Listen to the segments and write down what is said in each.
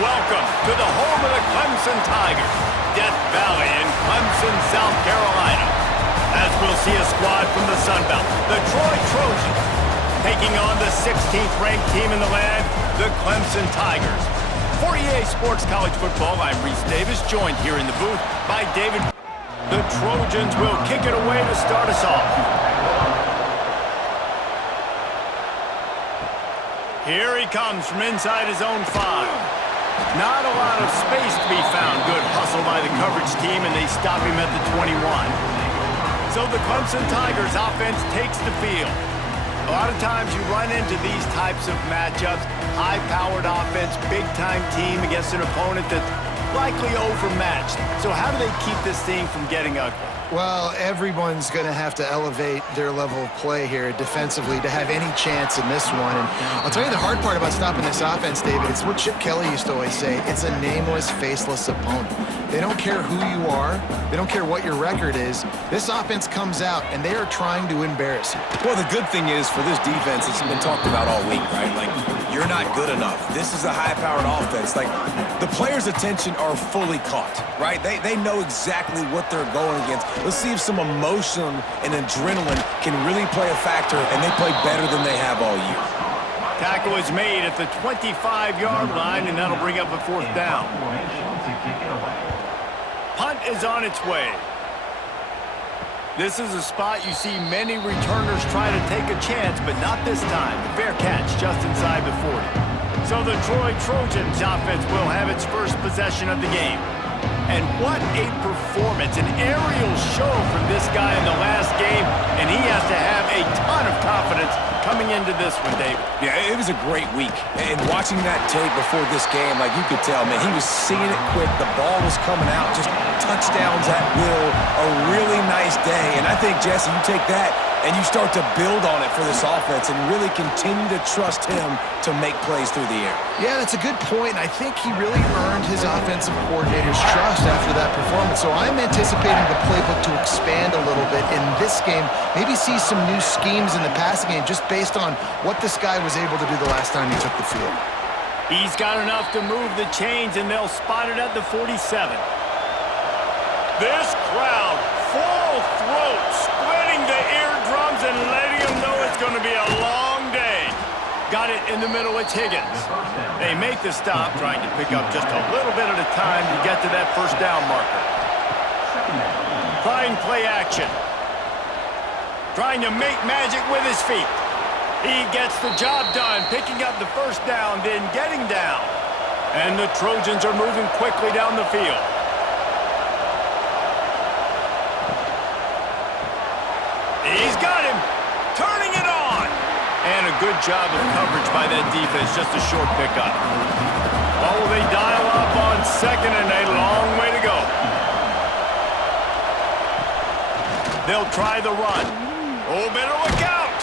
Welcome to the home of the Clemson Tigers, Death Valley in Clemson, South Carolina. As we'll see a squad from the Sun Belt, the Troy Trojans, taking on the 16th ranked team in the land, the Clemson Tigers. For EA Sports College Football, I'm Reese Davis, joined here in the booth by David. The Trojans will kick it away to start us off. Here he comes from inside his own 5. Not a lot of space to be found. Good hustle by the coverage team, and they stop him at the 21. So the Clemson Tigers offense takes the field. A lot of times you run into these types of matchups. High-powered offense, big-time team against an opponent that's likely overmatched. So how do they keep this thing from getting ugly? Well, everyone's going to have to elevate their level of play here defensively to have any chance in this one. And I'll tell you the hard part about stopping this offense, David, it's what Chip Kelly used to always say. It's a nameless, faceless opponent. They don't care who you are. They don't care what your record is. This offense comes out, and they are trying to embarrass you. Well, the good thing is for this defense, it's been talked about all week, right? Like, you're not good enough. This is a high-powered offense. Like, the players' attention are fully caught, right? They know exactly what they're going against. Let's see if some emotion and adrenaline can really play a factor, and they play better than they have all year. Tackle is made at the 25-yard line, and that'll bring up a 4th down. Punt is on its way. This is a spot you see many returners try to take a chance, but not this time. The fair catch just inside the 40. So the Troy Trojans offense will have its first possession of the game. And what a performance, an aerial show from this guy in the last game, and he has to have a ton of confidence coming into this one, David. Yeah, it was a great week. And watching that tape before this game, like you could tell, man, he was seeing it quick. The ball was coming out, just touchdowns at will. A really nice day. And I think, Jesse, you take that and you start to build on it for this offense and really continue to trust him to make plays through the air. Yeah, that's a good point. I think he really earned his offensive coordinator's trust after that performance. So I'm anticipating the playbook to expand a little bit in this game, maybe see some new schemes in the passing game just based on what this guy was able to do the last time he took the field. He's got enough to move the chains, and they'll spot it at the 47. This crowd, full throat, splitting the eardrums and letting them know it's going to be a long day. Got it in the middle, it's Higgins. They make the stop, trying to pick up just a little bit at a time to get to that first down marker. Trying play action. Trying to make magic with his feet. He gets the job done, picking up the first down, then getting down. And the Trojans are moving quickly down the field. He's got him, turning it on. And a good job of coverage by that defense, just a short pickup. Oh, they dial up on 2nd and a long way to go. They'll try the run. Oh, better look out.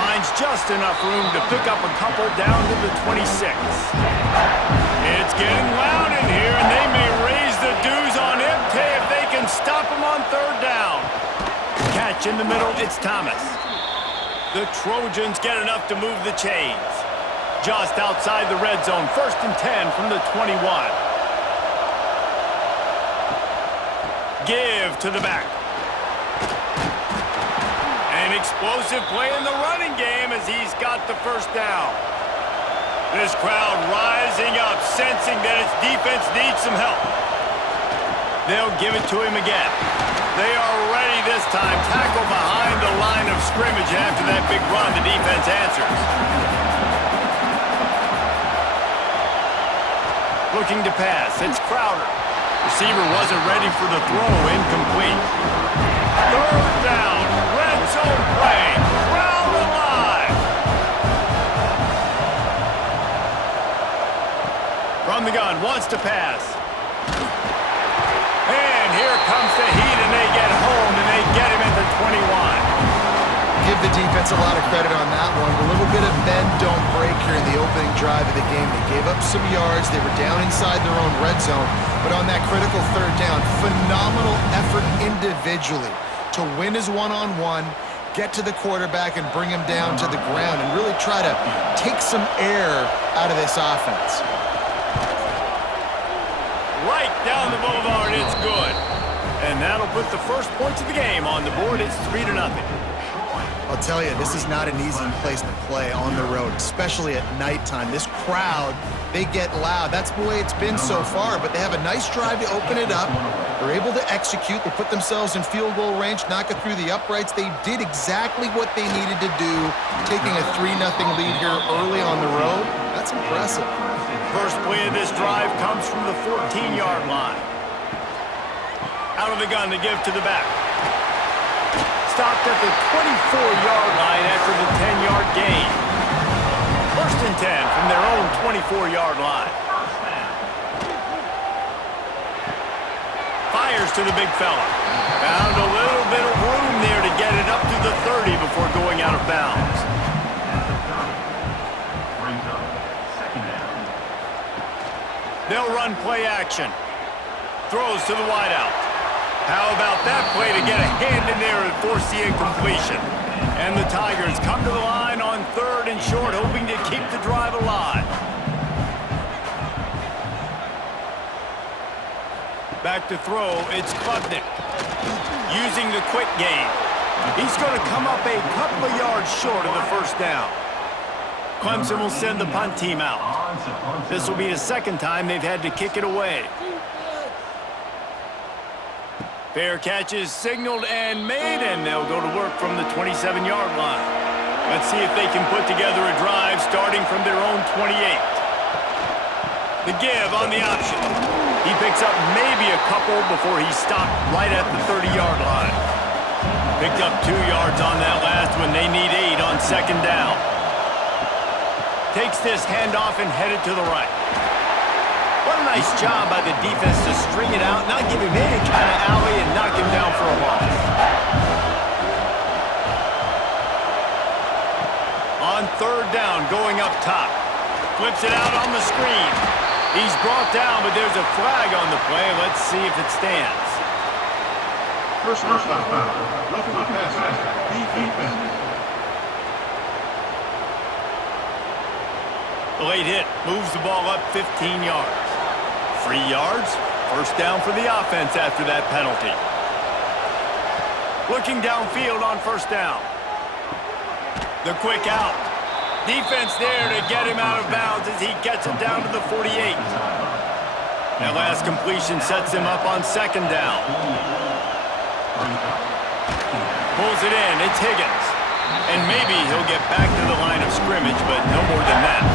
Finds just enough room to pick up a couple down to the 26. It's getting loud in here, and they may raise the dues on MT if they can stop him on 3rd down. Catch in the middle, it's Thomas. The Trojans get enough to move the chains. Just outside the red zone, 1st and 10 from the 21. Give to the back. An explosive play in the running game as he's got the first down. This crowd rising up, sensing that its defense needs some help. They'll give it to him again. They are ready this time. Tackle behind the line of scrimmage. After that big run, the defense answers. Looking to pass. It's Crowder. Receiver wasn't ready for the throw. Incomplete. 3rd down. Red zone play. Crowd alive. From the gun. Wants to pass. And here comes the heat, and they get home, and they get him at the 21. Give the defense a lot of credit on that one. A little bit of bend, don't break here in the opening drive of the game. They gave up some yards. They were down inside their own red zone. But on that critical 3rd down, phenomenal effort individually to win his one-on-one, get to the quarterback and bring him down to the ground and really try to take some air out of this offense. right down the boulevard. It's good. And that'll put the first points of the game on the board. It's 3-0. I'll tell you, this is not an easy place to play on the road, especially at nighttime. This crowd, they get loud. That's the way it's been so far, but they have a nice drive to open it up. They're able to execute. They put themselves in field goal range, knock it through the uprights. They did exactly what they needed to do, taking a 3-0 lead here early on the road. That's impressive. First play of this drive comes from the 14-yard line. Out of the gun to give to the back. Stopped at the 24-yard line after the 10-yard gain. First and 10 from their own 24-yard line. Fires to the big fella. Found a little bit of room there to get it up to the 30 before going out of bounds. They'll run play action. Throws to the wideout. How about that play to get a hand in there and force the incompletion? And the Tigers come to the line on 3rd and short, hoping to keep the drive alive. Back to throw, it's Klubnik. Using the quick game. He's going to come up a couple of yards short of the first down. Clemson will send the punt team out. This will be the second time they've had to kick it away. Fair catch is signaled and made, and they'll go to work from the 27-yard line. Let's see if they can put together a drive starting from their own 28. The give on the option. He picks up maybe a couple before he stopped right at the 30-yard line. Picked up 2 yards on that last one. They need 8 on second down. Takes this handoff and headed to the right. What a nice job by the defense to string it out, not give him any kind of alley, and knock him down for a loss. On 3rd down, going up top. Flips it out on the screen. He's brought down, but there's a flag on the play. Let's see if it stands. Personal foul. Roughing the passer. Defense. The late hit moves the ball up 15 yards. 3 yards, first down for the offense after that penalty. Looking downfield on first down. The quick out. Defense there to get him out of bounds as he gets it down to the 48. That last completion sets him up on second down. Pulls it in, it's Higgins. And maybe he'll get back to the line of scrimmage, but no more than that.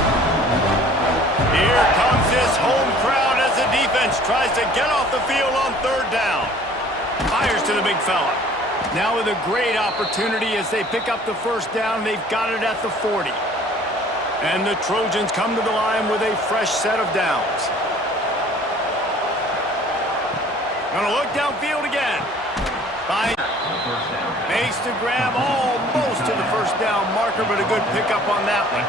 Here comes this home crowd as the defense tries to get off the field on 3rd down. Fires to the big fella. Now with a great opportunity as they pick up the first down. They've got it at the 40. And the Trojans come to the line with a fresh set of downs. Gonna look downfield again. Makes the grab almost to the first down marker, but a good pickup on that one.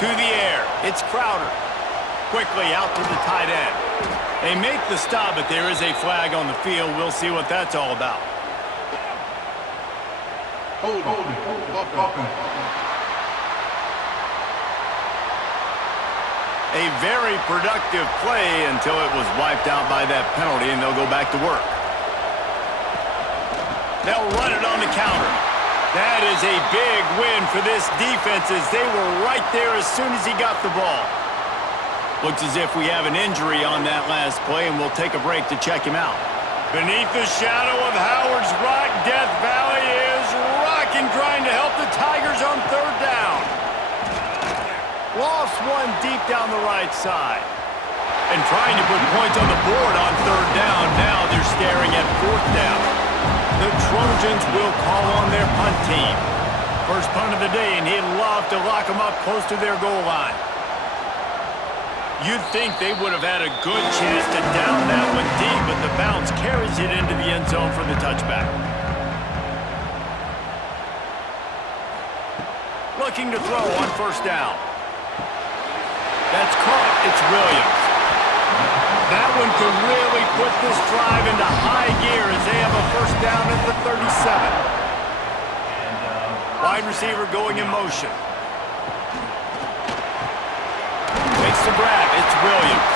To the air, it's Crowder. Quickly out to the tight end. They make the stop, but there is a flag on the field. We'll see what that's all about. A very productive play until it was wiped out by that penalty, and they'll go back to work. They'll run it on the counter. That is a big win for this defense as they were right there as soon as he got the ball. Looks as if we have an injury on that last play, and we'll take a break to check him out. Beneath the shadow of Howard's Rock, Death Valley is rocking, trying to help the Tigers on 3rd down. Lost one deep down the right side. And trying to put points on the board on 3rd down. Now they're staring at 4th down. The Trojans will call on their punt team. First punt of the day, and he'd love to lock them up close to their goal line. You'd think they would have had a good chance to down that one deep, but the bounce carries it into the end zone for the touchback. Looking to throw on 1st down. That's caught. It's Williams. That one could really put this drive into high gear as they have a first down at the 37. Wide receiver going in motion. Makes the grab. It's Williams.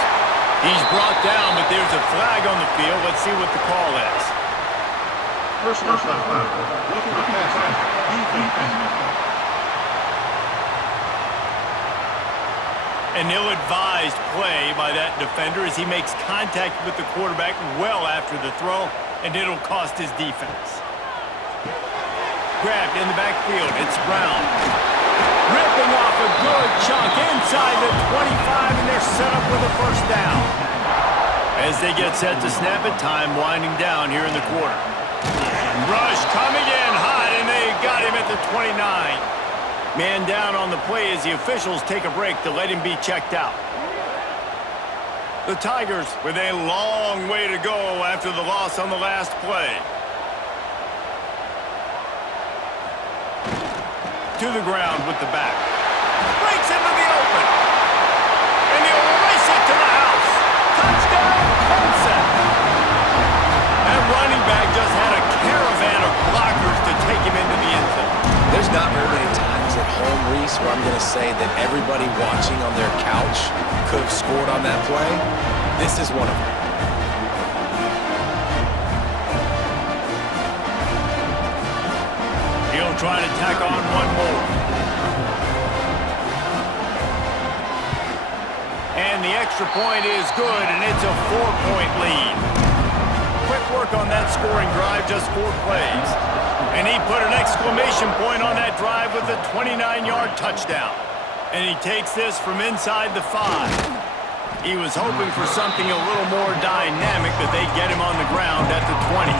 He's brought down, but there's a flag on the field. Let's see what the call is. Personal foul. Roughing the passer. Defense. An ill-advised play by that defender as he makes contact with the quarterback well after the throw, and it'll cost his defense. Grabbed in the backfield, it's Brown. Ripping off a good chunk inside the 25, and they're set up with a first down. As they get set to snap it, time winding down here in the quarter. Rush coming in hot, and they got him at the 29. Man down on the play as the officials take a break to let him be checked out. The Tigers with a long way to go after the loss on the last play. To the ground with the back. Breaks into the open. And he'll race it to the house. Touchdown, Clemson. That running back just had a caravan of blockers to take him into the end zone. There's not very many times at home, Reese, where I'm going to say that everybody watching on their couch could have scored on that play. This is one of them. He'll try to tack on one more. And the extra point is good, and it's a 4-point lead. Quick work on that scoring drive, just 4 plays. And he put an exclamation point on that drive with a 29-yard touchdown. And he takes this from inside the 5. He was hoping for something a little more dynamic, but they get him on the ground at the 20.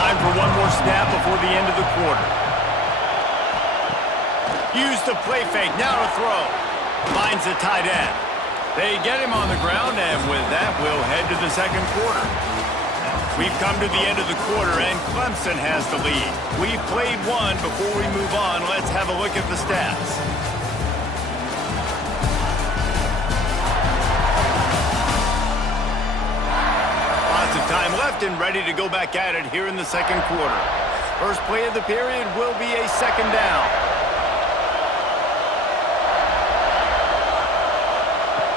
Time for one more snap before the end of the quarter. Use the play fake, now to throw. Finds the tight end. They get him on the ground, and with that, we'll head to the second quarter. We've come to the end of the quarter, and Clemson has the lead. We've played one. Before we move on, let's have a look at the stats. Lots of time left and ready to go back at it here in the second quarter. First play of the period will be a second down.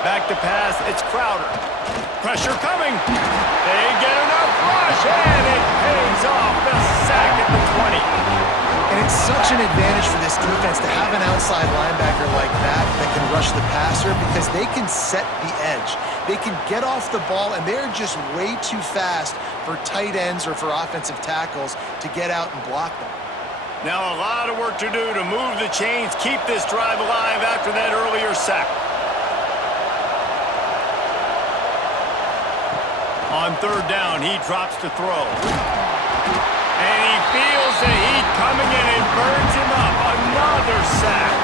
Back to pass, it's Crowder. Pressure coming. They get enough rush, and it pays off the sack at the 20. And it's such an advantage for this defense to have an outside linebacker like that can rush the passer because they can set the edge. They can get off the ball, and they're just way too fast for tight ends or for offensive tackles to get out and block them. Now a lot of work to do to move the chains, keep this drive alive after that earlier sack. On third down, he drops to throw. And he feels the heat coming in and burns him up. Another sack.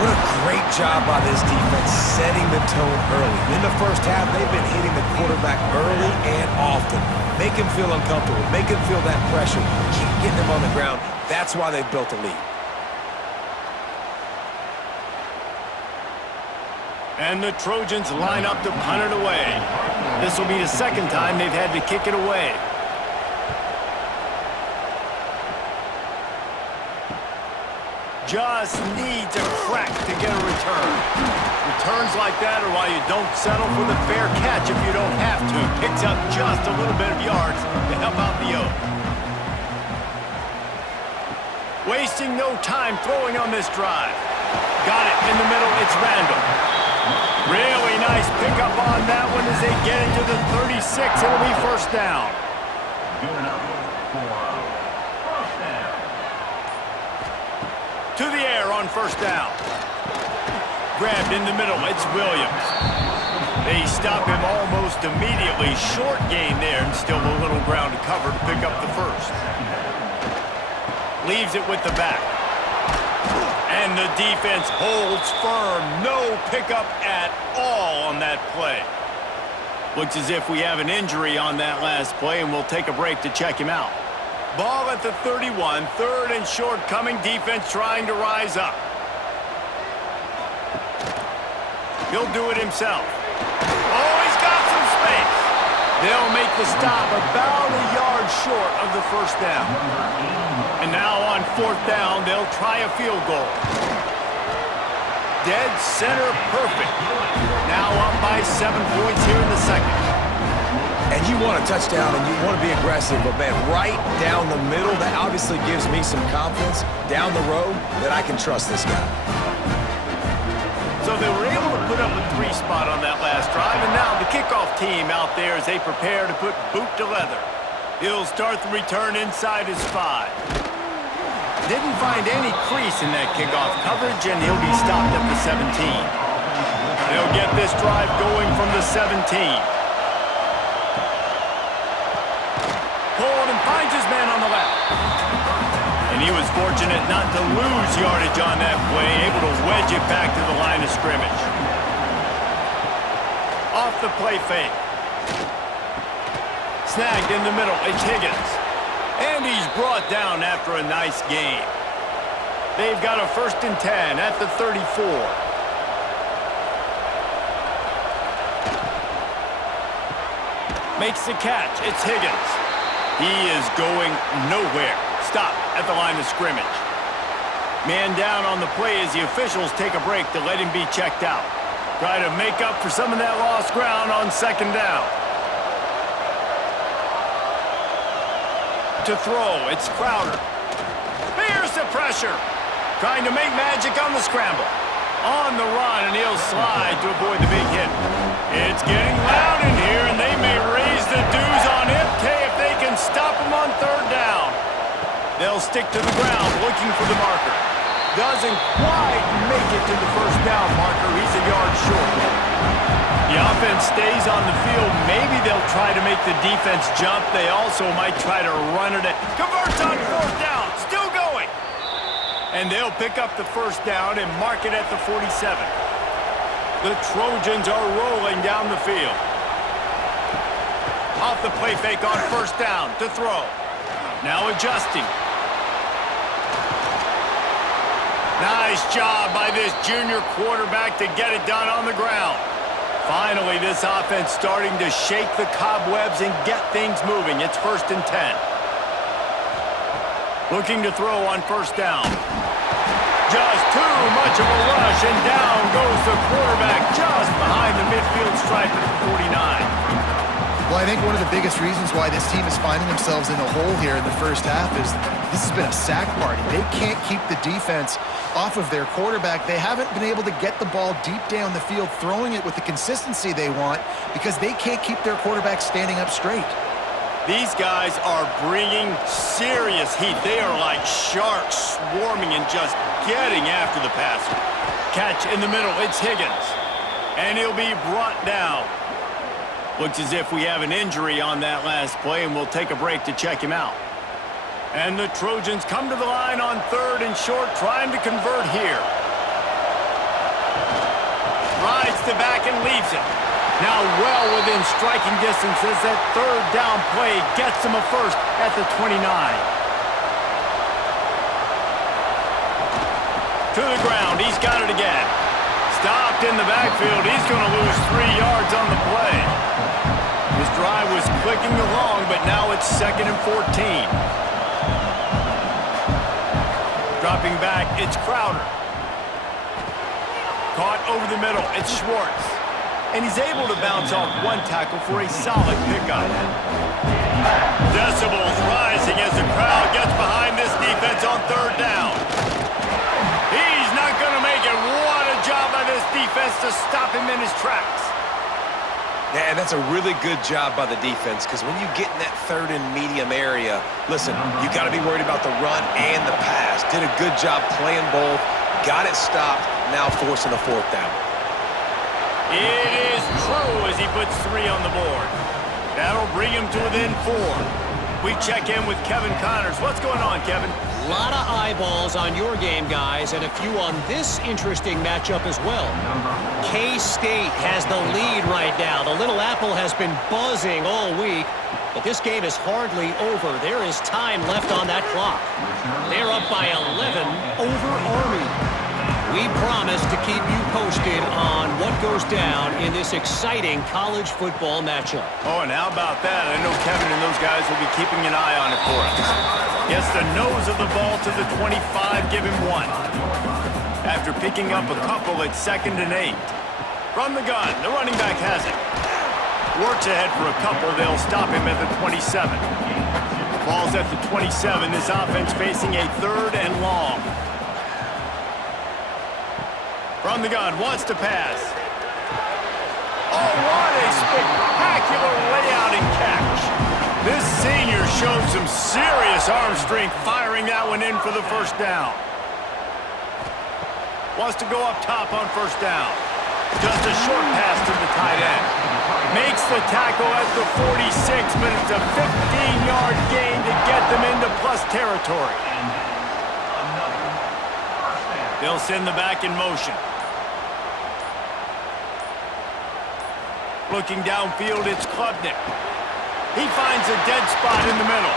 What a great job by this defense setting the tone early. In the first half, they've been hitting the quarterback early and often. Make him feel uncomfortable. Make him feel that pressure. Keep getting him on the ground. That's why they've built a lead. And the Trojans line up to punt it away. This will be the second time they've had to kick it away. Just needs a crack to get a return. Returns like that are why you don't settle for the fair catch if you don't have to. Picks up just a little bit of yards to help out the O. Wasting no time throwing on this drive. Got it in the middle, it's Randall. Really nice pickup on that one as they get into the 36. It'll be first down. To the air on first down. Grabbed in the middle, it's Williams. They stop him almost immediately. Short gain there and still a little ground to cover to pick up the first. Leaves it with the back. And the defense holds firm. No pickup at all on that play. Looks as if we have an injury on that last play, and we'll take a break to check him out. Ball at the 31. Third and short coming. Defense trying to rise up. He'll do it himself. Oh, he's got some space. They'll make the stop about a yard short of the first down. And now on fourth down, they'll try a field goal. dead center perfect. Now up by 7 points here in the second. And you want a touchdown and you want to be aggressive, but man, right down the middle, that obviously gives me some confidence down the road that I can trust this guy. So they were able to put up a 3 spot on that last drive, and now the kickoff team out there as they prepare to put boot to leather. He'll start the return inside his 5. Didn't find any crease in that kickoff coverage, and he'll be stopped at the 17. They'll get this drive going from the 17. Pulled and finds his man on the left. And he was fortunate not to lose yardage on that play, able to wedge it back to the line of scrimmage. Off the play fake. Snagged in the middle, it's Higgins. And he's brought down after a nice gain. They've got a 1st and 10 at the 34. Makes the catch, it's Higgins. He is going nowhere. Stop at the line of scrimmage. Man down on the play as the officials take a break to let him be checked out. Try to make up for some of that lost ground on 2nd down. To throw, it's Crowder. Bears the pressure. Trying to make magic on the scramble. On the run, and he'll slide to avoid the big hit. It's getting loud in here, and they may raise the dues on it if they can stop him on 3rd down. They'll stick to the ground, looking for the marker. Doesn't quite make it to the 1st down marker. He's a yard short. The offense stays on the field. Maybe they'll try to make the defense jump. They also might try to run it. Converts on 4th down. Still going. And they'll pick up the 1st down and mark it at the 47. The Trojans are rolling down the field. Off the play fake on 1st down to throw. Now adjusting. Nice job by this junior quarterback to get it done on the ground. Finally, this offense starting to shake the cobwebs and get things moving. It's 1st and 10. Looking to throw on 1st down. Just too much of a rush, and down goes the quarterback just behind the midfield stripe at the 49. Well, I think one of the biggest reasons why this team is finding themselves in a hole here in the 1st half is this has been a sack party. They can't keep the defense off of their quarterback. They haven't been able to get the ball deep down the field, throwing it with the consistency they want because they can't keep their quarterback standing up straight. These guys are bringing serious heat. They are like sharks swarming and just getting after the passer. Catch in the middle, it's Higgins. And he'll be brought down. Looks as if we have an injury on that last play, and we'll take a break to check him out. And the Trojans come to the line on 3rd and short, trying to convert here. Rides the back and leaves it. Now well within striking distance as that 3rd down play gets him a 1st at the 29. To the ground, he's got it again. Stopped in the backfield, he's going to lose 3 yards on the play. His drive was clicking along, but now it's 2nd and 14. Dropping back, it's Crowder. Caught over the middle, it's Schwartz. And he's able to bounce off 1 tackle for a solid pickup. Decibels rising as the crowd gets behind this defense on 3rd down. He's not going to make it. What a job by this defense to stop him in his tracks. Yeah, and that's a really good job by the defense because when you get in that 3rd and medium area, listen, you got to be worried about the run and the pass. Did a good job playing both, got it stopped, now forcing the 4th down. It is true as he puts 3 on the board. That'll bring him to within 4. We check in with Kevin Connors. What's going on, Kevin? A lot of eyeballs on your game, guys, and a few on this interesting matchup as well. K-State has the lead right now. The Little Apple has been buzzing all week, but this game is hardly over. There is time left on that clock. They're up by 11 over Army. We promise to keep you posted on what goes down in this exciting college football matchup. Oh, and how about that? I know Kevin and those guys will be keeping an eye on it for us. Gets the nose of the ball to the 25, give him 1. After picking up a couple at 2nd and 8. From the gun, the running back has it. Works ahead for a couple, they'll stop him at the 27. Ball's at the 27, this offense facing a 3rd and long. From the gun, wants to pass. Oh, what a spectacular layout and catch. This senior showed some serious arm strength firing that one in for the first down. Wants to go up top on first down. Just a short pass to the tight end. Makes the tackle at the 46, but it's a 15-yard gain to get them into plus territory. They'll send the back in motion. Looking downfield, it's Klubnik. He finds a dead spot in the middle.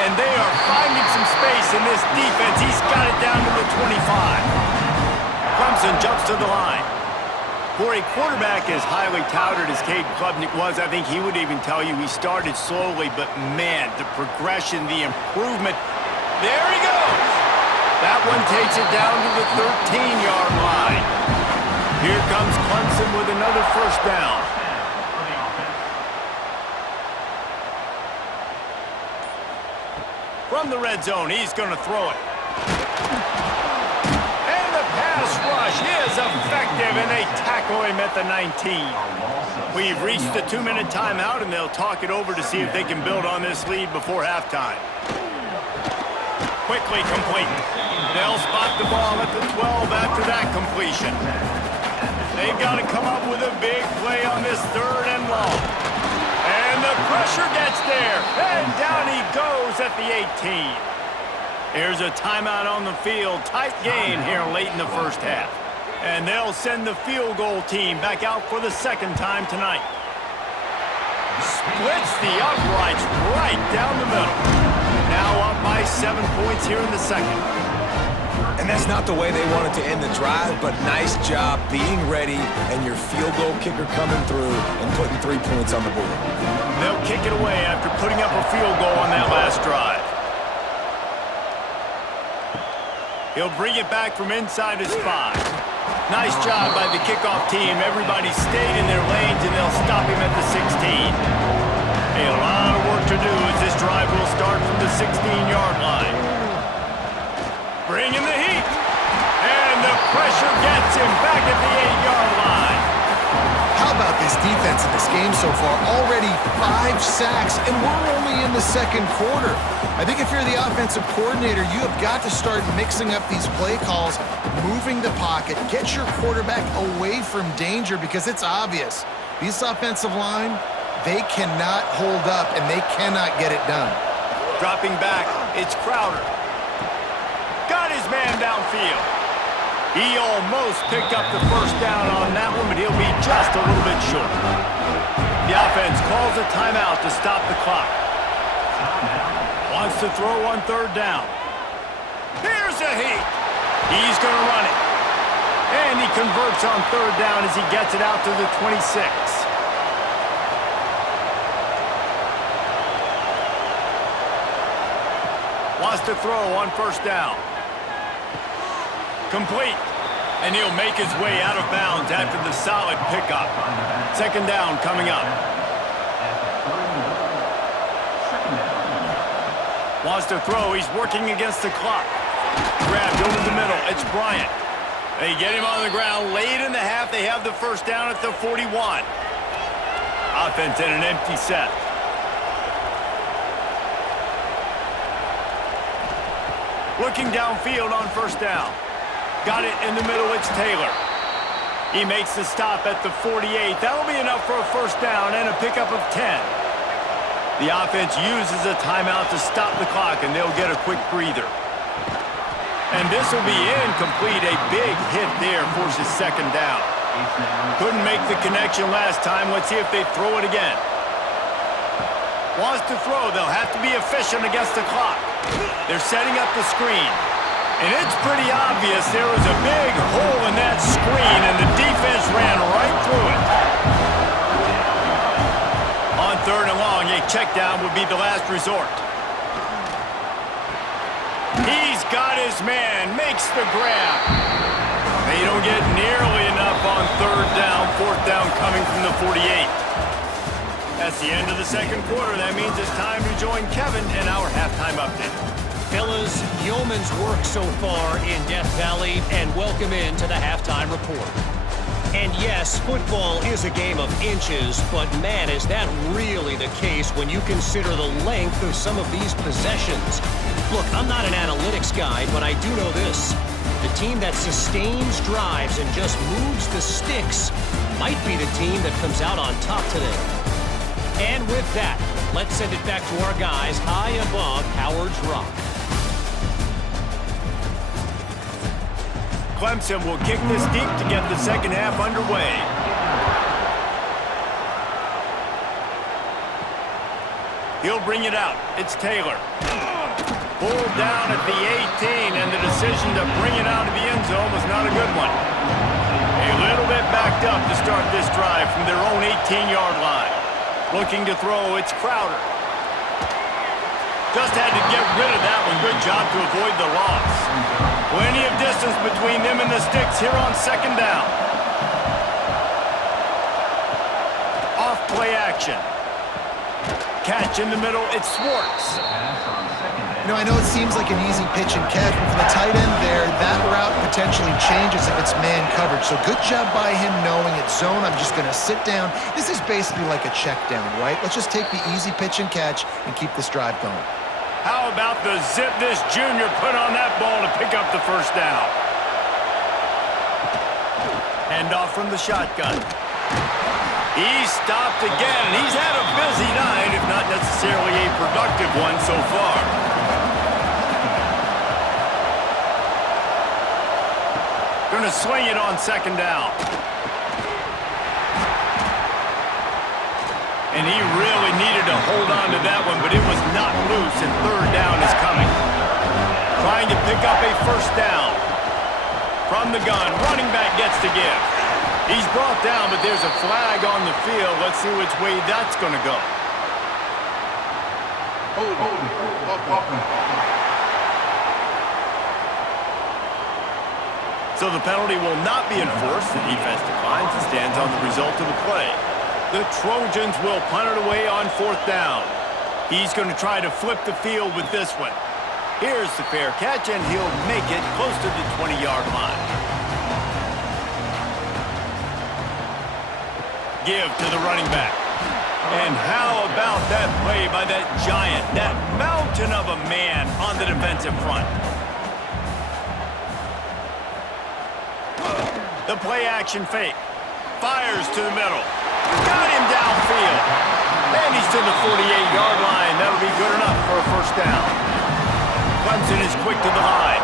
And they are finding some space in this defense. He's got it down to the 25. Clemson jumps to the line. For a quarterback as highly touted as Cade Klubnik was, I think he would even tell you he started slowly, but man, the progression, the improvement. There he goes! That one takes it down to the 13-yard line. Here comes Clemson with another first down. From the red zone, he's going to throw it. And the pass rush is effective, and they tackle him at the 19. We've reached the 2-minute timeout, and they'll talk it over to see if they can build on this lead before halftime. Quickly complete. They'll spot the ball at the 12 after that completion. They've got to come up with a big play on this 3rd and long. And the pressure gets there. And down he goes at the 18. Here's a timeout on the field. Tight game here late in the first half. And they'll send the field goal team back out for the 2nd time tonight. Splits the uprights right down the middle. Now up by 7 points here in the 2nd. And that's not the way they wanted to end the drive, but nice job being ready and your field goal kicker coming through and putting 3 points on the board. They'll kick it away after putting up a field goal on that last drive. He'll bring it back from inside his 5. Nice job by the kickoff team. Everybody stayed in their lanes, and they'll stop him at the 16. A lot of work to do as this drive will start from the 16-yard line. Bringing the heat. And the pressure gets him back at the 8-yard line. How about this defense in this game so far? Already 5 sacks, and we're only in the 2nd quarter. I think if you're the offensive coordinator, you have got to start mixing up these play calls, moving the pocket, get your quarterback away from danger, because it's obvious. This offensive line, they cannot hold up, and they cannot get it done. Dropping back, it's Crowder. Got his man downfield. He almost picked up the first down on that one, but he'll be just a little bit short. The offense calls a timeout to stop the clock. Wants to throw on 3rd down. Here's a heat. He's going to run it. And he converts on 3rd down as he gets it out to the 26. Wants to throw on first down. Complete. And he'll make his way out of bounds after the solid pickup. 2nd down coming up. Wants to throw. He's working against the clock. Grabbed over the middle. It's Bryant. They get him on the ground. Late in the half, they have the first down at the 41. Offense in an empty set. Looking downfield on first down. Got it in the middle, it's Taylor. He makes the stop at the 48. That'll be enough for a first down and a pickup of 10. The offense uses a timeout to stop the clock, and they'll get a quick breather. And this will be incomplete. A big hit there forces 2nd down. Couldn't make the connection last time. Let's see if they throw it again. Wants to throw. They'll have to be efficient against the clock. They're setting up the screen. And it's pretty obvious there was a big hole in that screen, and the defense ran right through it. On 3rd and long, a check down would be the last resort. He's got his man, makes the grab. They don't get nearly enough on 3rd down, 4th down coming from the 48. That's the end of the second quarter. That means it's time to join Kevin in our halftime update. Fellas, yeoman's work so far in Death Valley, and welcome into the halftime report. And yes, football is a game of inches, but man, is that really the case when you consider the length of some of these possessions. Look, I'm not an analytics guy, but I do know this. The team that sustains drives and just moves the sticks might be the team that comes out on top today. And with that, let's send it back to our guys high above Howard's Rock. Clemson will kick this deep to get the second half underway. He'll bring it out. It's Taylor. Pulled down at the 18, and the decision to bring it out of the end zone was not a good one. A little bit backed up to start this drive from their own 18-yard line. Looking to throw, it's Crowder. Just had to get rid of that one. Good job to avoid the loss. Plenty of distance between them and the sticks here on 2nd down. Off play action. Catch in the middle, it's Schwartz. You know, I know it seems like an easy pitch and catch, but for the tight end there, that route potentially changes if it's man coverage. So good job by him knowing it's zone. I'm just going to sit down. This is basically like a check down, right? Let's just take the easy pitch and catch and keep this drive going. How about the zip this junior put on that ball to pick up the first down? Hand off from the shotgun. He's stopped again, and he's had a busy night, if not necessarily a productive one so far. Going to swing it on 2nd down. And he really needed to hold on to that one, but it was not loose, and 3rd down is coming. Trying to pick up a first down. From the gun, running back gets to give. He's brought down, but there's a flag on the field. Let's see which way that's going to go. So the penalty will not be enforced. The defense declines and stands on the result of the play. The Trojans will punt it away on 4th down. He's going to try to flip the field with this one. Here's the fair catch, and he'll make it close to the 20-yard line. Give to the running back. And how about that play by that giant, that mountain of a man on the defensive front? The play action fake. Fires to the middle. Got him downfield. And he's to the 48-yard line. That'll be good enough for a first down. Clemson is quick to the line.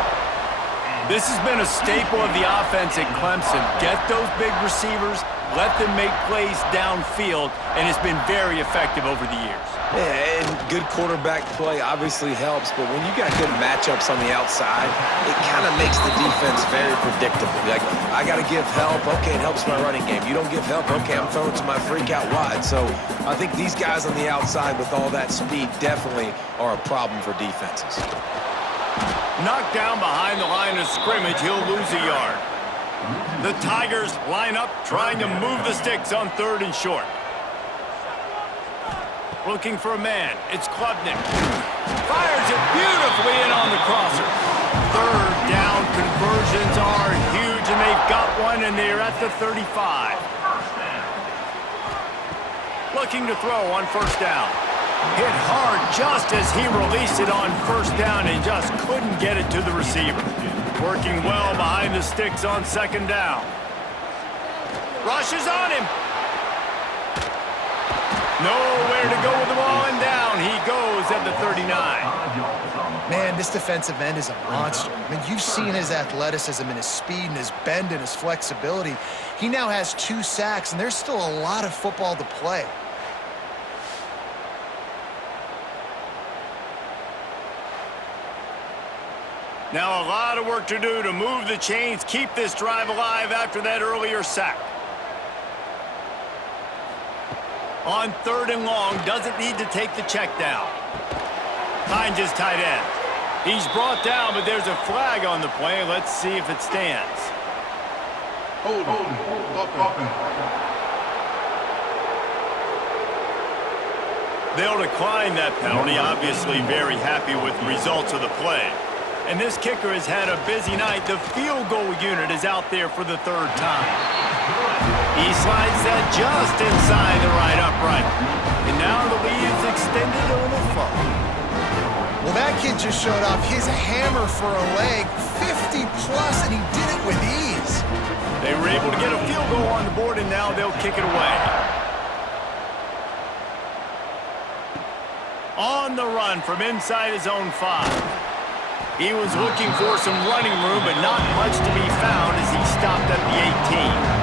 This has been a staple of the offense at Clemson. Get those big receivers, let them make plays downfield, and it's been very effective over the years. Yeah, and good quarterback play obviously helps, but when you got good matchups on the outside, it kind of makes the defense very predictable. Like, I got to give help. Okay, it helps my running game. You don't give help. Okay, I'm throwing to my freak out wide. So I think these guys on the outside with all that speed definitely are a problem for defenses. Knocked down behind the line of scrimmage, he'll lose a yard. The Tigers line up, trying to move the sticks on 3rd and short. Looking for a man. It's Klubnik. Fires it beautifully in on the crosser. 3rd down conversions are huge, and they've got one, and they're at the 35. Looking to throw on 1st down. Hit hard just as he released it on 1st down and just couldn't get it to the receiver. Working well behind the sticks on 2nd down. Rushes on him. Nowhere to go with the ball, and down he goes at the 39. Man, this defensive end is a monster. I mean, you've seen his athleticism and his speed and his bend and his flexibility. He now has 2 sacks, and there's still a lot of football to play. Now a lot of work to do to move the chains, keep this drive alive after that earlier sack. On 3rd and long, doesn't need to take the check down. Finds his tight end. He's brought down, but there's a flag on the play. Let's see if it stands. Hold on. They'll decline that penalty, obviously very happy with the results of the play. And this kicker has had a busy night. The field goal unit is out there for the 3rd time. He slides that just inside the right upright. And now the lead is extended a little further. Well, that kid just showed off his hammer for a leg, 50 plus, and he did it with ease. They were able to get a field goal on the board, and now they'll kick it away. On the run from inside his own 5. He was looking for some running room, but not much to be found as he stopped at the 18.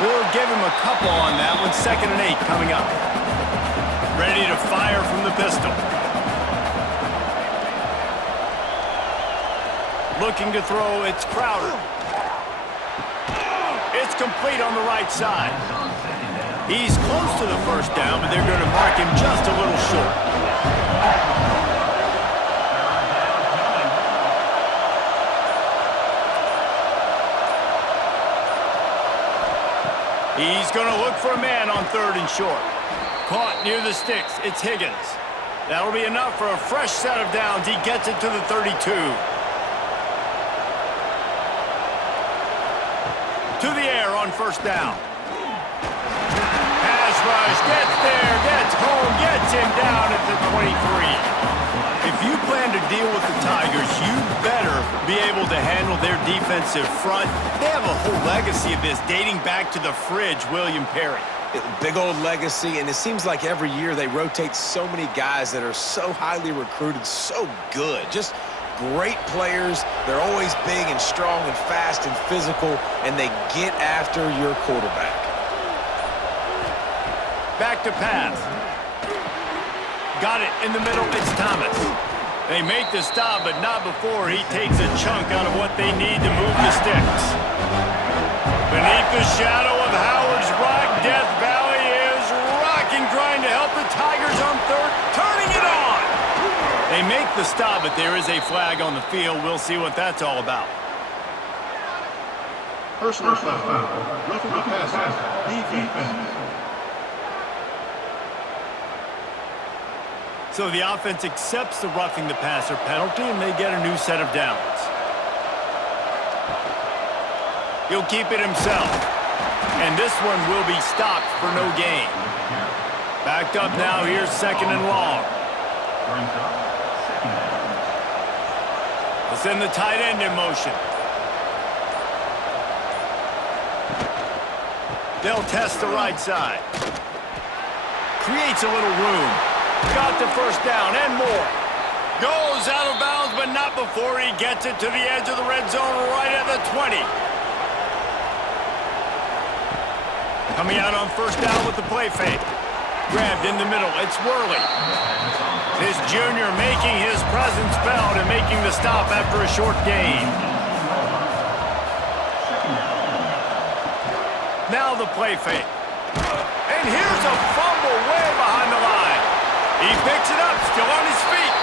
We'll give him a couple on that one. 2nd and 8 coming up. Ready to fire from the pistol. Looking to throw, it's Crowder. It's complete on the right side. He's close to the 1st down, but they're going to mark him just a little short. He's going to look for a man on 3rd and short. Caught near the sticks. It's Higgins. That'll be enough for a fresh set of downs. He gets it to the 32. To the air on 1st down. Pass rush, gets there, gets home, gets him down at the 23. If you plan to deal with the Tigers, you better be able to handle their defensive front. They have a whole legacy of this dating back to the fridge, William Perry. Big old legacy, and it seems like every year they rotate so many guys that are so highly recruited, so good. Just great players. They're always big and strong and fast and physical, and they get after your quarterback. Back to pass. Got it in the middle. It's Thomas. They make the stop, but not before he takes a chunk out of what they need to move the sticks. Beneath the shadow of Howard's Rock, Death Valley is rocking, trying to help the Tigers on 3rd, turning it on. They make the stop, but there is a flag on the field. We'll see what that's all about. Personal foul. Roughing the passer. Defense. So the offense accepts the roughing the passer penalty, and they get a new set of downs. He'll keep it himself. And this one will be stopped for no gain. Backed up now, here's 2nd and long. Let's send the tight end in motion. They'll test the right side. Creates a little room. Got the 1st down and more. Goes out of bounds, but not before he gets it to the edge of the red zone right at the 20. Coming out on 1st down with the play fake. Grabbed in the middle. It's Worley. This junior making his presence felt and making the stop after a short gain. Now the play fake. And here's a fumble way behind the line. He picks it up, still on his feet.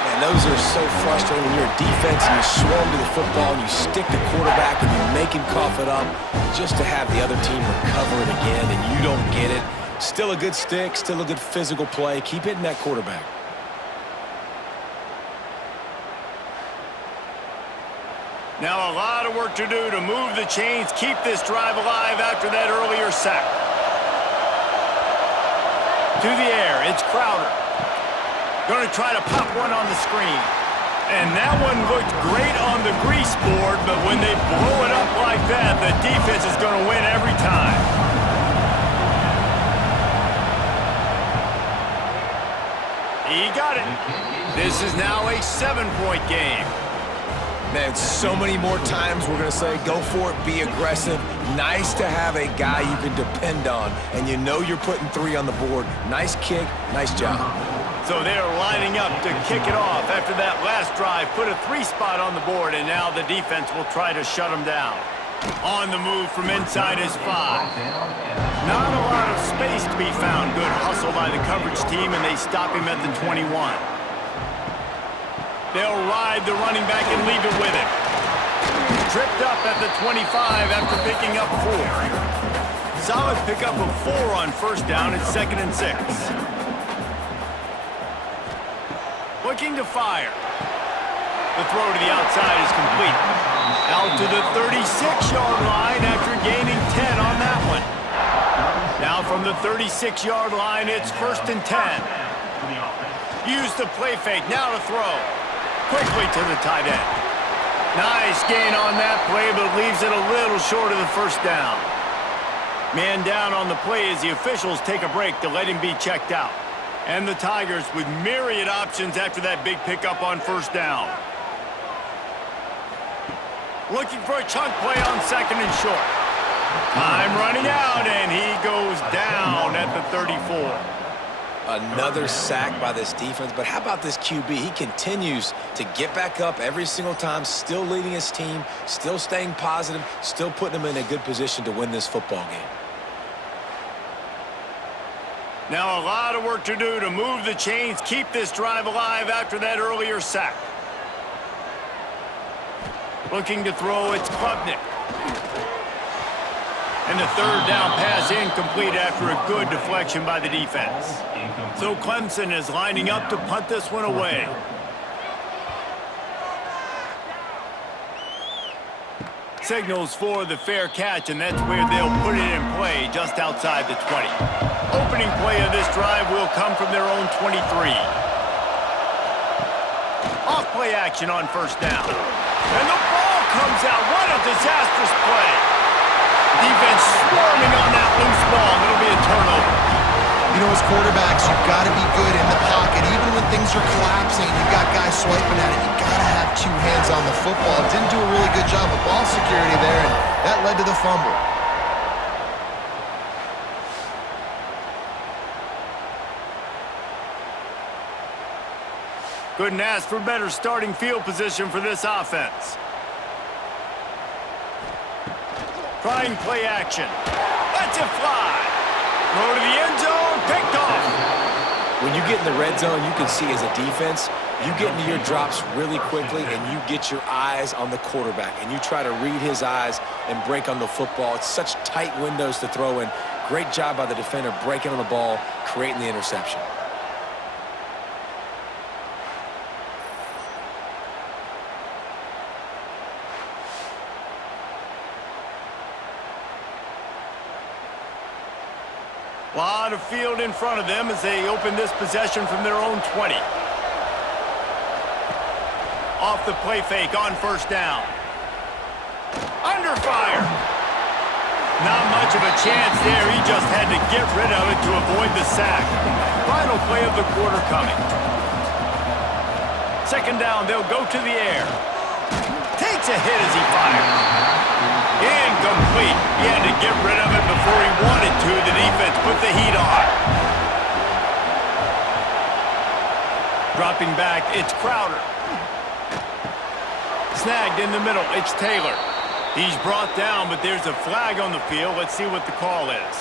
Man, those are so frustrating when you're a defense and you swarm to the football and you stick the quarterback and you make him cough it up just to have the other team recover it again and you don't get it. Still a good stick, still a good physical play. Keep hitting that quarterback. Now a lot of work to do to move the chains, keep this drive alive after that earlier sack. To the air, it's Crowder. Going to try to pop one on the screen. And that one looked great on the grease board, but when they blow it up like that, the defense is going to win every time. He got it. This is now a 7-point game. Man, so many more times we're going to say, go for it, be aggressive. Nice to have a guy you can depend on, and you know you're putting 3 on the board. Nice kick, nice job. So they're lining up to kick it off after that last drive. Put a 3 spot on the board, and now the defense will try to shut them down. On the move from inside is 5. Not a lot of space to be found. Good hustle by the coverage team, and they stop him at the 21. They'll ride the running back and leave it with him. Tripped up at the 25 after picking up 4. Solid pickup of 4 on first down. It's 2nd and 6. Looking to fire. The throw to the outside is complete. Out to the 36-yard line after gaining 10 on that one. Now from the 36-yard line, it's 1st and 10. Use the play fake, now to throw. Quickly to the tight end. Nice gain on that play, but leaves it a little short of the first down. Man down on the play as the officials take a break to let him be checked out. And the Tigers with myriad options after that big pickup on first down. Looking for a chunk play on 2nd and short. Time running out, and he goes down at the 34. Another sack by this defense, but how about this QB? He continues to get back up every single time, still leading his team, still staying positive, still putting them in a good position to win this football game. Now a lot of work to do to move the chains, keep this drive alive after that earlier sack. Looking to throw, it's Klubnik. And the 3rd down pass incomplete after a good deflection by the defense. So Clemson is lining up to punt this one away. Signals for the fair catch, and that's where they'll put it in play just outside the 20. Opening play of this drive will come from their own 23. Off play action on first down. And the ball comes out. What a disastrous play. Defense swarming on that loose ball. It'll be a turnover. You know, as quarterbacks, you've got to be good in the pocket. Even when things are collapsing, you've got guys swiping at it. You've got to have 2 hands on the football. Didn't do a really good job of ball security there, and that led to the fumble. Couldn't ask for better starting field position for this offense. Trying play action. Lets it fly. Throw to the end zone. Picked off. When you get in the red zone, you can see as a defense, you get into your drops really quickly and you get your eyes on the quarterback and you try to read his eyes and break on the football. It's such tight windows to throw in. Great job by the defender breaking on the ball, creating the interception. A lot of field in front of them as they open this possession from their own 20. Off the play fake on first down. Under fire. Not much of a chance there. He just had to get rid of it to avoid the sack. Final play of the quarter coming. 2nd down, they'll go to the air. Takes a hit as he fires. Incomplete. He had to get rid of it before he wanted to. The defense put the heat on. Dropping back, it's Crowder. Snagged in the middle, it's Taylor. He's brought down, but there's a flag on the field. Let's see what the call is.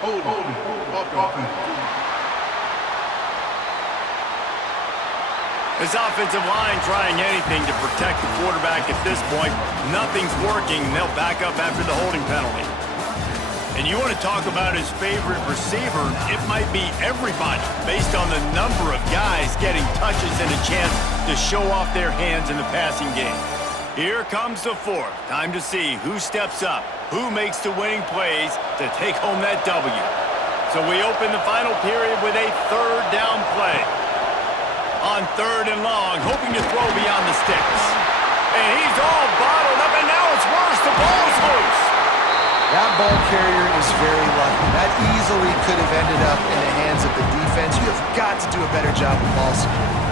Hold offense. This offensive line trying anything to protect the quarterback at this point. Nothing's working. They'll back up after the holding penalty. And you want to talk about his favorite receiver, it might be everybody based on the number of guys getting touches and a chance to show off their hands in the passing game. Here comes the 4th. Time to see who steps up, who makes the winning plays to take home that W. So we open the final period with a 3rd down play. On 3rd and long, hoping to throw beyond the sticks. And he's all bottled up, and now it's worse. The ball's loose. That ball carrier is very lucky. That easily could have ended up in the hands of the defense. You have got to do a better job with ball security.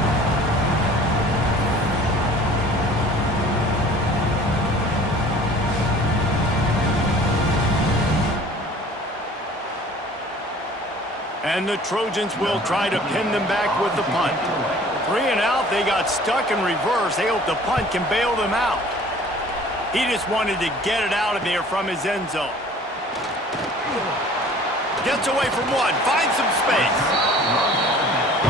And the Trojans will try to pin them back with the punt. 3 and out, they got stuck in reverse. They hope the punt can bail them out. He just wanted to get it out of there from his end zone. Gets away from one, finds some space.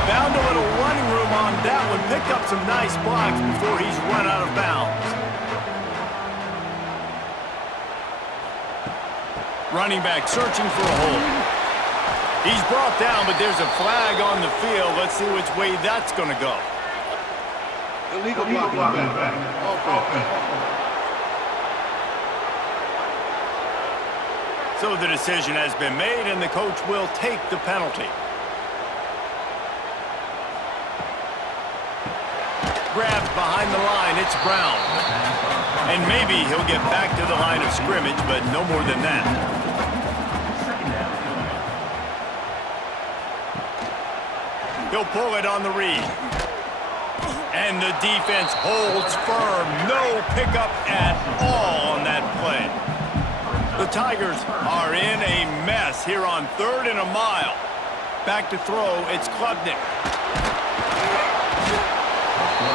Found a little running room on that one. Picked up some nice blocks before he's run out of bounds. Running back searching for a hole. He's brought down, but there's a flag on the field. Let's see which way that's going to go. Illegal blocking back. So the decision has been made, and the coach will take the penalty. Grabbed behind the line, it's Brown. And maybe he'll get back to the line of scrimmage, but no more than that. He'll pull it on the read. And the defense holds firm. No pickup at all on that play. The Tigers are in a mess here on 3rd and a mile. Back to throw, it's Klubnik.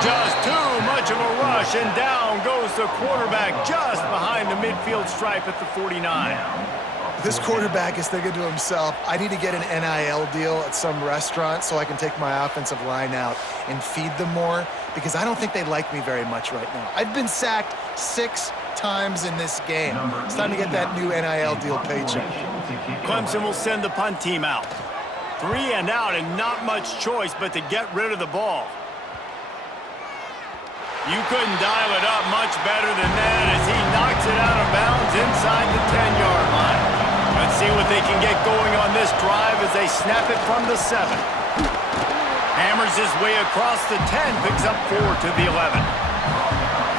Just too much of a rush, and down goes the quarterback just behind the midfield stripe at the 49. This quarterback is thinking to himself, I need to get an NIL deal at some restaurant so I can take my offensive line out and feed them more, because I don't think they like me very much right now. I've been sacked 6 times in this game. It's time to get that new NIL deal paycheck. Clemson will send the punt team out. 3 and out, and not much choice but to get rid of the ball. You couldn't dial it up much better than that as he knocks it out of bounds inside the 10-yard line. Let's see what they can get going on this drive as they snap it from the 7. Hammers his way across the 10, picks up 4 to the 11.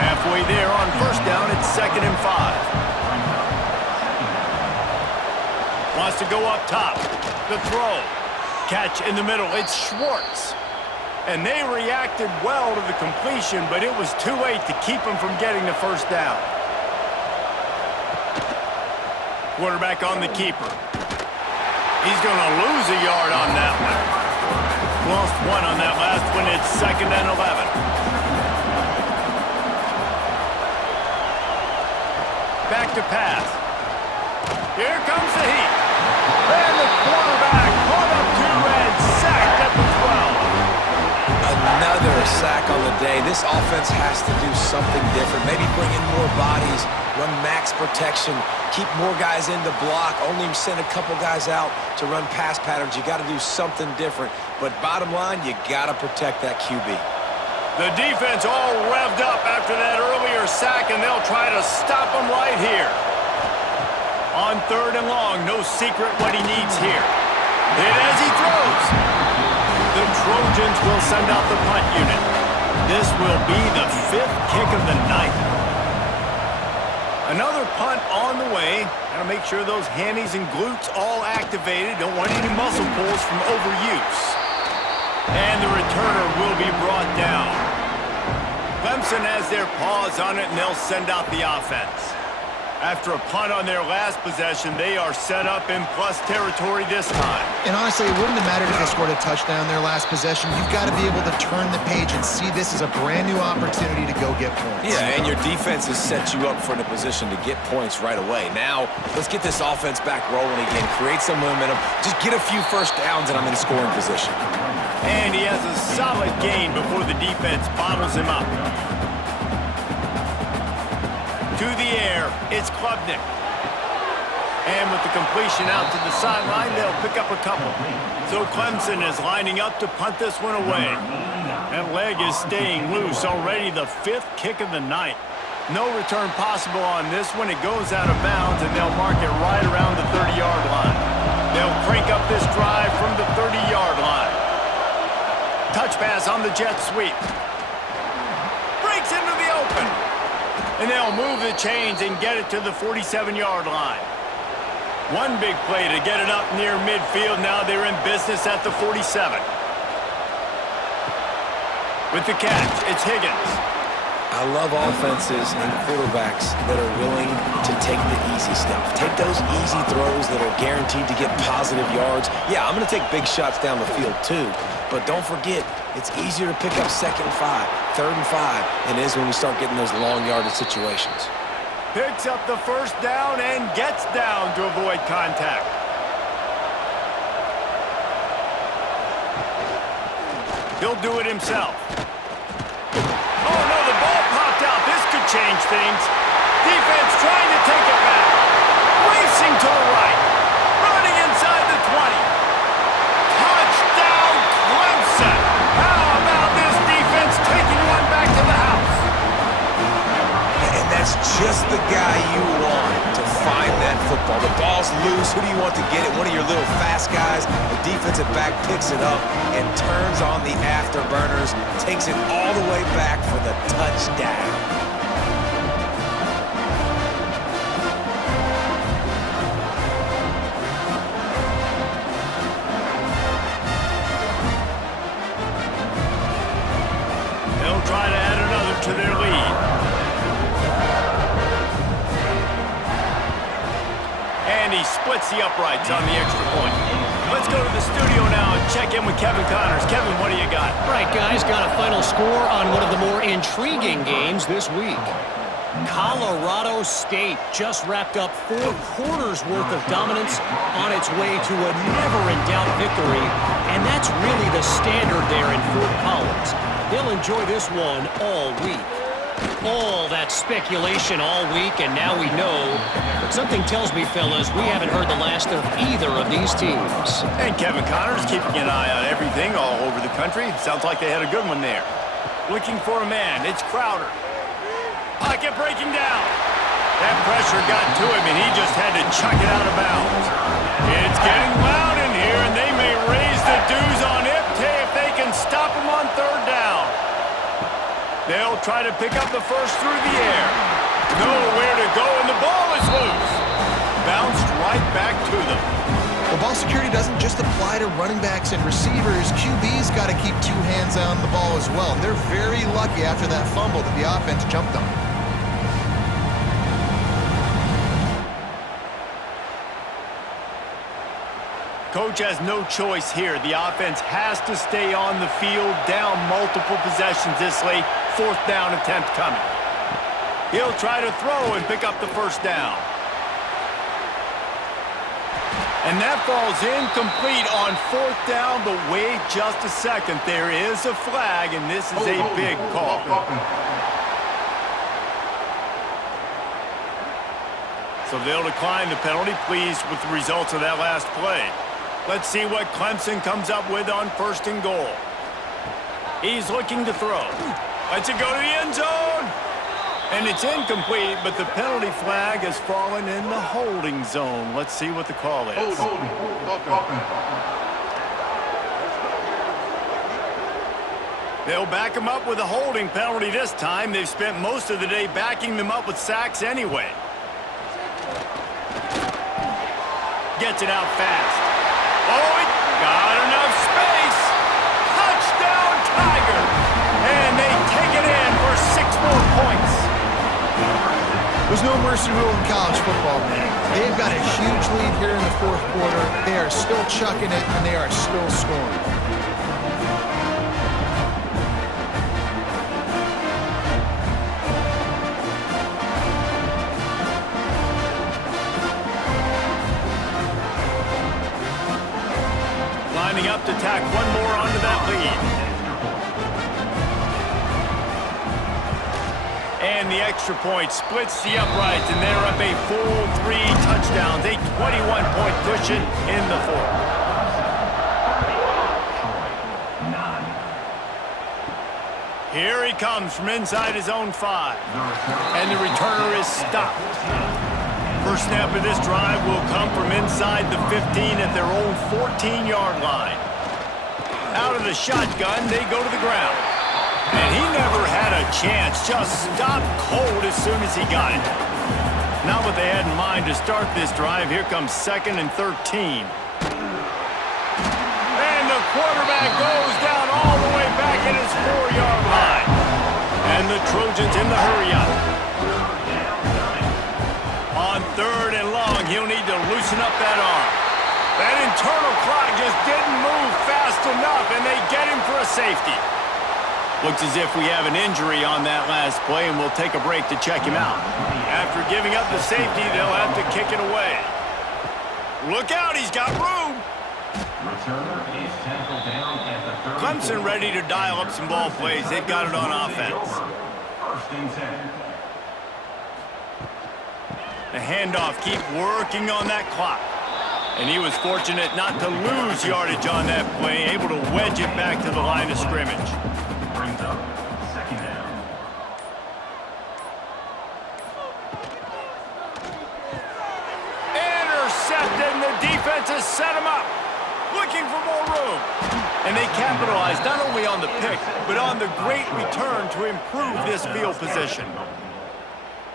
Halfway there on 1st down, it's 2nd and 5. Wants to go up top. The throw. Catch in the middle, it's Schwartz. And they reacted well to the completion, but it was too late to keep them from getting the 1st down. Quarterback on the keeper. He's going to lose a yard on that one. Lost 1 on that last one. It's 2nd and 11. Back to pass. Here comes the heat. And the quarterback caught up to and sacked at the 12. Another sack on the day. This offense has to do something different. Maybe bring in more bodies, run max protection, keep more guys in to block, only send a couple guys out to run pass patterns. You got to do something different. But bottom line, you got to protect that QB. The defense all revved up after that earlier sack, and they'll try to stop him right here. On 3rd and long, no secret what he needs here. Hit as he throws. The Trojans will send out the punt unit. This will be the 5th kick of the night. Another punt on the way. Gotta make sure those hammies and glutes all activated. Don't want any muscle pulls from overuse. And the returner will be brought down. Clemson has their paws on it, and they'll send out the offense. After a punt on their last possession, they are set up in plus territory this time. And honestly, it wouldn't have mattered if they scored a touchdown their last possession. You've got to be able to turn the page and see this as a brand new opportunity to go get points. Yeah, and your defense has set you up for the position to get points right away. Now, let's get this offense back rolling again, create some momentum, just get a few 1st downs, and I'm in scoring position. And he has a solid gain before the defense bottles him up. To the air, it's Klubnik. And with the completion out to the sideline, they'll pick up a couple. So Clemson is lining up to punt this one away. That leg is staying loose, already the 5th kick of the night. No return possible on this one. It goes out of bounds, and they'll mark it right around the 30-yard line. They'll crank up this drive from the 30-yard line. Touch pass on the jet sweep. Breaks into the open. And they'll move the chains and get it to the 47-yard line. One big play to get it up near midfield. Now they're in business at the 47. With the catch, it's Higgins. I love offenses and quarterbacks that are willing to take the easy stuff. Take those easy throws that are guaranteed to get positive yards. Yeah, I'm going to take big shots down the field too. But don't forget, it's easier to pick up 2nd and 5, 3rd and 5 than it is when we start getting those long yardage situations. Picks up the first down and gets down to avoid contact. He'll do it himself. Oh, no, the ball popped out. This could change things. Defense trying to take it back. Racing to the right. Running inside the 20. Touchdown, Clemson. How about this defense taking one back to the house? And that's just the guy you want to find that football. The ball's loose. Who do you want to get it? One of your little fast guys. The defensive back picks it up and turns on the afterburners, takes it all the way back for the touchdown. They'll try to add another to their lead. And he splits the uprights on the extra point. Let's go to the studio now and check in with Kevin Connors. Kevin, what do you got? Right, guys, got a final score on one of the more intriguing games this week. Colorado State just wrapped up 4 quarters worth of dominance on its way to a never-in-doubt victory, and that's really the standard there in Fort Collins. They'll enjoy this one all week. All that speculation all week, and now we know. But something tells me, fellas, we haven't heard the last of either of these teams. And Kevin Connors keeping an eye on everything all over the country. Sounds like they had a good one there. Looking for a man. It's Crowder. Pocket breaking down. That pressure got to him, and he just had to chuck it out of bounds. It's getting loud in here, and they may raise the dues on it if they can stop him on 3rd down. They'll try to pick up the first through the air. Nowhere to go, and the ball is loose. Bounced right back to them. Well, ball security doesn't just apply to running backs and receivers. QB's got to keep 2 hands on the ball as well. They're very lucky after that fumble that the offense jumped on. Coach has no choice here. The offense has to stay on the field, down multiple possessions this late. 4th down attempt coming. He'll try to throw and pick up the first down. And that falls incomplete on 4th down, but wait just a second. There is a flag, and this is a big call. So they'll decline the penalty, pleased with the results of that last play. Let's see what Clemson comes up with on 1st and goal. He's looking to throw. Lets it go to the end zone. And it's incomplete, but the penalty flag has fallen in the holding zone. Let's see what the call is. They'll back him up with a holding penalty this time. They've spent most of the day backing them up with sacks anyway. Gets it out fast. Oh, it got enough space. Touchdown, Tiger. And they take it in for 6 more points. There's no mercy rule in college football, man. They've got a huge lead here in the 4th quarter. They are still chucking it, and they are still scoring. Lining up to tack one more onto that lead. And the extra point splits the uprights, and they're up a full 3 touchdowns, a 21-point cushion in the 4th. Here he comes from inside his own 5, and the returner is stopped. First snap of this drive will come from inside the 15 at their own 14-yard line. Out of the shotgun, they go to the ground. And he never had a chance, just stopped cold as soon as he got it. Not what they had in mind to start this drive. Here comes 2nd and 13. And the quarterback goes down all the way back at his 4-yard line. And the Trojans in the hurry-up. On 3rd and long, he'll need to loosen up that arm. That internal clock just didn't move fast enough, and they get him for a safety. Looks as if we have an injury on that last play, and we'll take a break to check him out. After giving up the safety, they'll have to kick it away. Look out, he's got room. Returner is tackled down at the 30. Clemson ready to dial up some ball plays. They've got it on offense. 1st and 10. The handoff, keep working on that clock. And he was fortunate not to lose yardage on that play, able to wedge it back to the line of scrimmage. Brings up 2nd down. Intercepted, and the defense has set him up. Looking for more room. And they capitalized not only on the pick, but on the great return to improve this field position.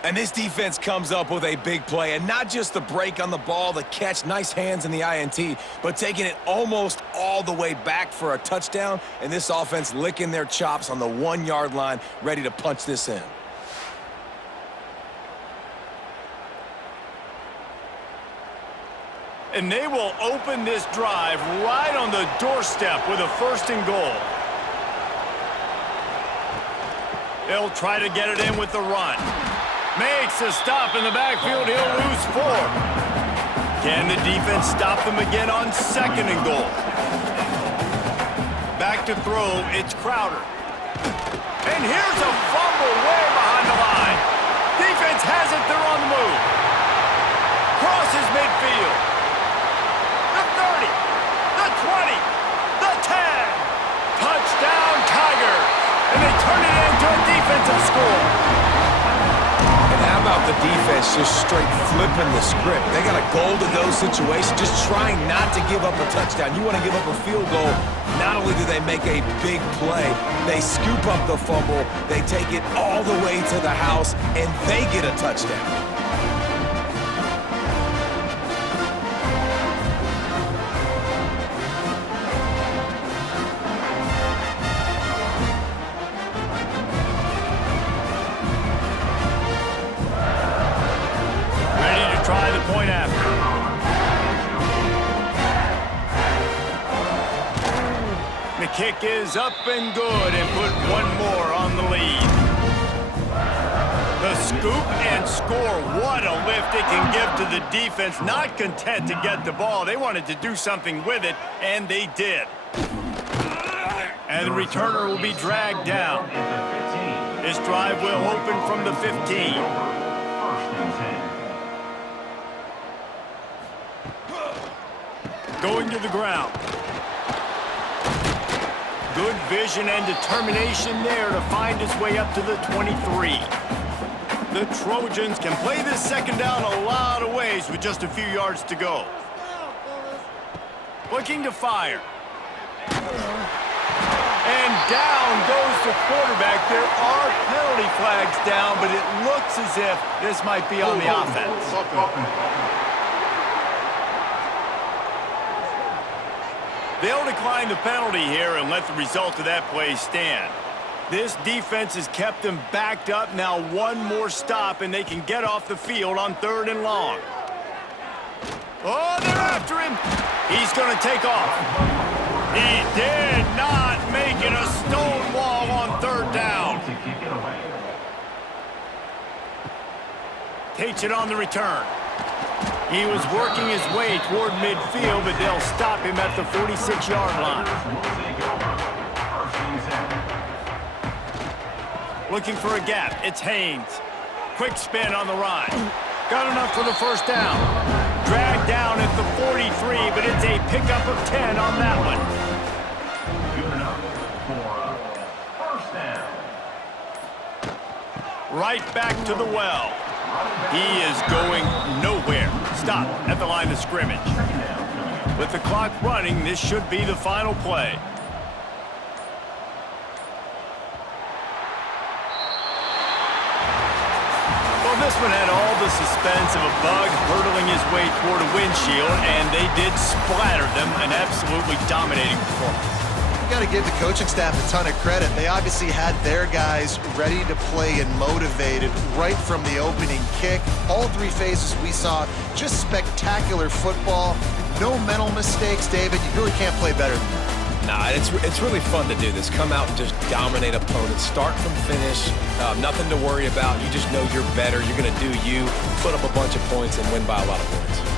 And this defense comes up with a big play, and not just the break on the ball, the catch, nice hands in the INT, but taking it almost all the way back for a touchdown, and this offense licking their chops on the 1-yard line, ready to punch this in. And they will open this drive right on the doorstep with a 1st and goal. They'll try to get it in with the run. Makes a stop in the backfield. He'll lose 4. Can the defense stop them again on 2nd and goal? Back to throw. It's Crowder. And here's a fumble way behind the line. Defense has it. They're on the move. Crosses midfield. The 30. The 20. The 10. Touchdown, Tigers. And they turn it into a defensive score. How about the defense just straight flipping the script? They got a goal-to-go situation, just trying not to give up a touchdown. You want to give up a field goal, not only do they make a big play, they scoop up the fumble, they take it all the way to the house, and they get a touchdown. Try the point after. The kick is up and good, and put one more on the lead. The scoop and score. What a lift it can give to the defense. Not content to get the ball. They wanted to do something with it, and they did. And the returner will be dragged down. This drive will open from the 15. 1st and 10. Going to the ground. Good vision and determination there to find his way up to the 23. The Trojans can play this 2nd down a lot of ways with just a few yards to go. Looking to fire. And down goes the quarterback. There are penalty flags down, but it looks as if this might be on the offense. They'll decline the penalty here and let the result of that play stand. This defense has kept them backed up. Now one more stop, and they can get off the field on 3rd and long. Oh, they're after him. He's going to take off. He did not make it a stone wall on 3rd down. Takes it on the return. He was working his way toward midfield, but they'll stop him at the 46-yard line. Looking for a gap. It's Haynes. Quick spin on the run. Got enough for the 1st down. Dragged down at the 43, but it's a pickup of 10 on that one. Good enough for 1st down. Right back to the well. He is going nowhere. Stop at the line of scrimmage. With the clock running, this should be the final play. Well, this one had all the suspense of a bug hurtling his way toward a windshield, and they did splatter them. An absolutely dominating performance. you got to give the coaching staff a ton of credit. They obviously had their guys ready to play and motivated right from the opening kick. All three phases we saw just spectacular football. No mental mistakes, David. You really can't play better than that. Nah, it's really fun to do this. Come out and just dominate opponents. Start from finish. Nothing to worry about. You just know you're better. You're going to do you, put up a bunch of points, and win by a lot of points.